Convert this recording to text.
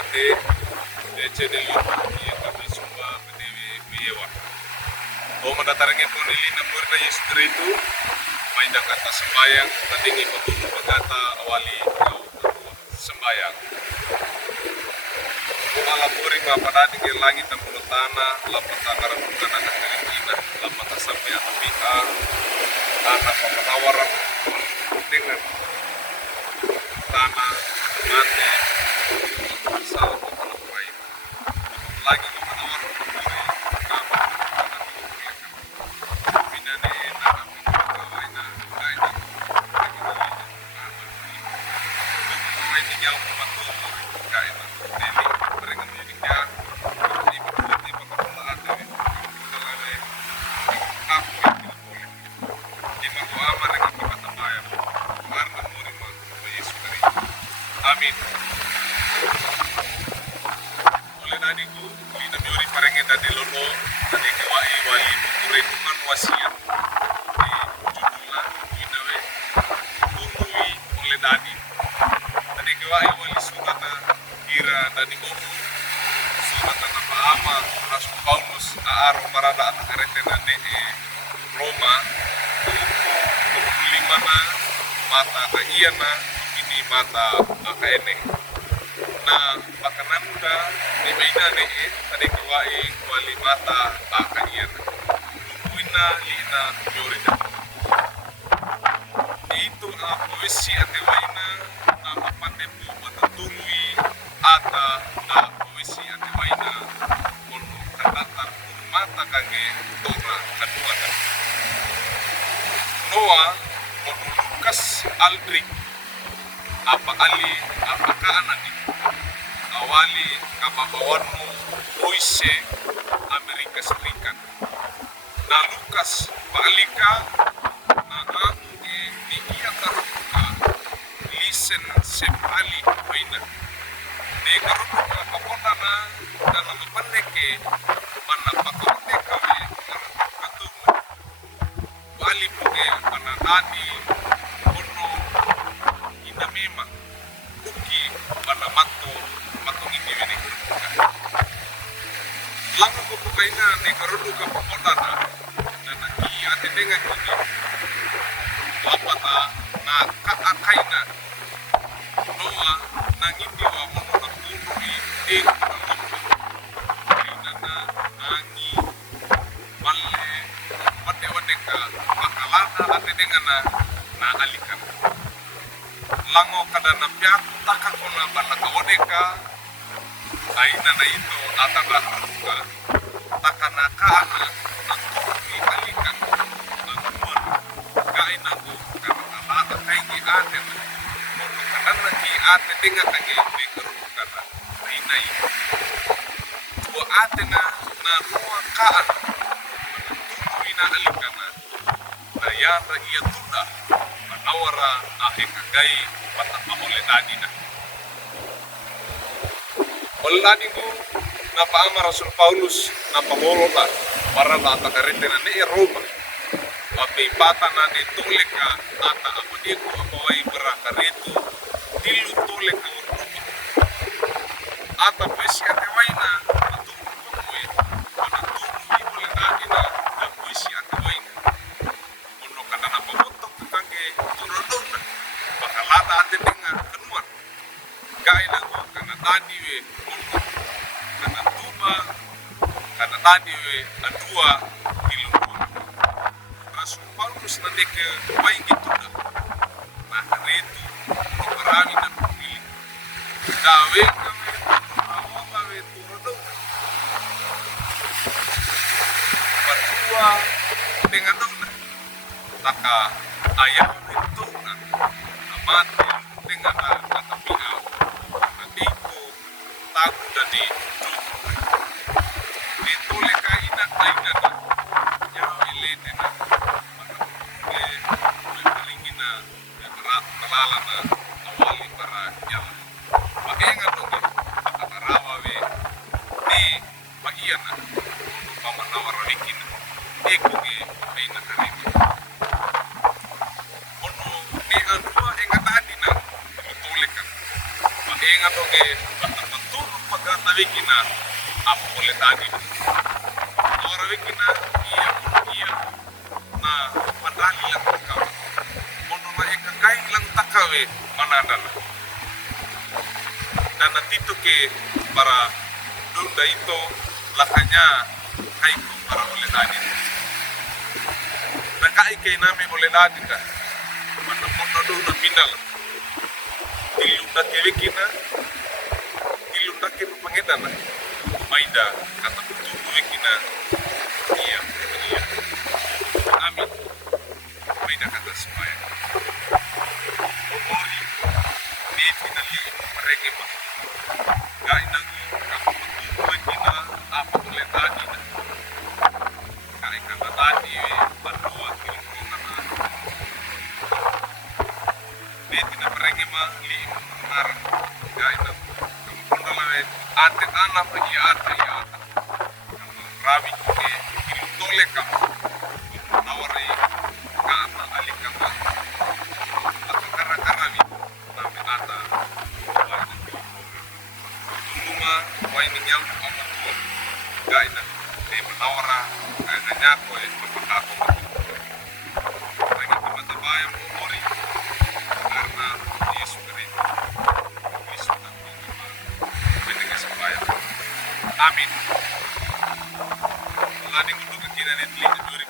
ate de channel ya kami semua btw biyewa o madatarangin po nilina murna yesterday itu main kata sembayang tadingi patutu pagkata awali sembayang kung alapuri mapadadi ke langit ang pulutana lapata karabukan anak Filipina lapata sampai atau pika anak pemanawaran dengan tanah mati asal pemanawaran lagi pemanawaran dari nama pinane nama pemanawaran kain kain jauh membantu kain Deli beringat jadinya di permulaan dari kalare aku yang tidak boleh di mahwa mereka kita tambayan karena menerima Yesus dari amin oleh nadiku lina miori parenge dadi lono dadi kewai wali bukurenungan wasiat di judulnya inawe bungui oleh dadi dadi kewai wali sutata kira dadi gomu sutata napa ama Rasul Paulus aaro marada at karete na Roma lima na mata ka iya na ini mata kaene na bakanan da ni baina ne tadi kawai wali mata ka iya na wina lina yorida itu poesi ate waina na mapate po matatului ata na poesi ate waina kono katatar mata kage tora kadua ta Noah kono Lukas Aldrich apa ali apa ka anani awali kababawanmu Moise Amerika Serikat na Lukas baalika na aunge ni iya karuka lisen sepali waina ne karuka paponda na dana mapandeke mana pakote kawe karuka wali puge mana adi kono inamima uki mana mato ini wene langu ko pukaina ne karuka paponda na iya tedenga kini lapata na kaakaina Noa nangindi wa mono na kunui na lomba ina na angi balle wate ka makalana ate dengan na alikan lango kada na piaku taka kona bala ka odeka aina na ito atada haruka taka na kaana na tukui alikan na nuan kaina ko kana alata kaingi ate na mono kana ki ate dengan kage bekeruka na aina ito tua ate na nua kaan tukui na alikana na yara iya tunda manawara ahe kagai patapa oleh dadina oleh dadiku napa ama Rasul Paulus napa holola para lata karete na ne Roma wape pata na ne toleka ata amadiku apawai berakaretu tilu toleka Roma ata pesi ate waina matunggu kowe mana tunggu oleh dadina na pesi ate waina ono kada napa botok kange turodona bakalata ate denga kenuan gaina ko kana tadi we ono kana tuba kana tadi we adua tilungu Rasul Paulus na deke paingi tuda na retu ono karami na pili dawe kame awama we turodona berdua dengan dona taka ayah itu na amati dengan kata pia nanti ko tagu dari itu leka ina aina na ya ilete na lingina berat kalala na awali para jalan pakenga dong kata rawa we di bagian na pamanawar wikin eko ge aina karema ono ne anua enga tadi na tulekan pakenga dong bata betul magata wikina apa boleh tadi. Orang wikina iya na padali lang takaw. Mono na ikakay lang takawe manadala. Dan natito ke para dunda ito lakanya kaiko para boleh tadi. Nakai kay nami boleh tadi ka. Mono dunda pinal. Dilunda ke wikina dilunda ke pangedana. Maida kata betul wikina iya. Amin. Maida kata supaya Omori ni finali mereka mah gak inagi kamu betul wikina apa boleh tadi na kare kata tadi berdua kilungan betina mereka mah li mengarang gak inagi kamu pun dalam ate tanah bagi ate ya rabi ke kilung tole kamu nawari kata alik kamu atau kara-karabi nabi ata tulunga wai minyam kamu tuh gak inagi di menawara kaya nyako ya mapakako lagi kita bayang umuri karena Yesus Kristus Yesus nanti mendengar sembahyang. Amin. Lading untuk kekira netli duri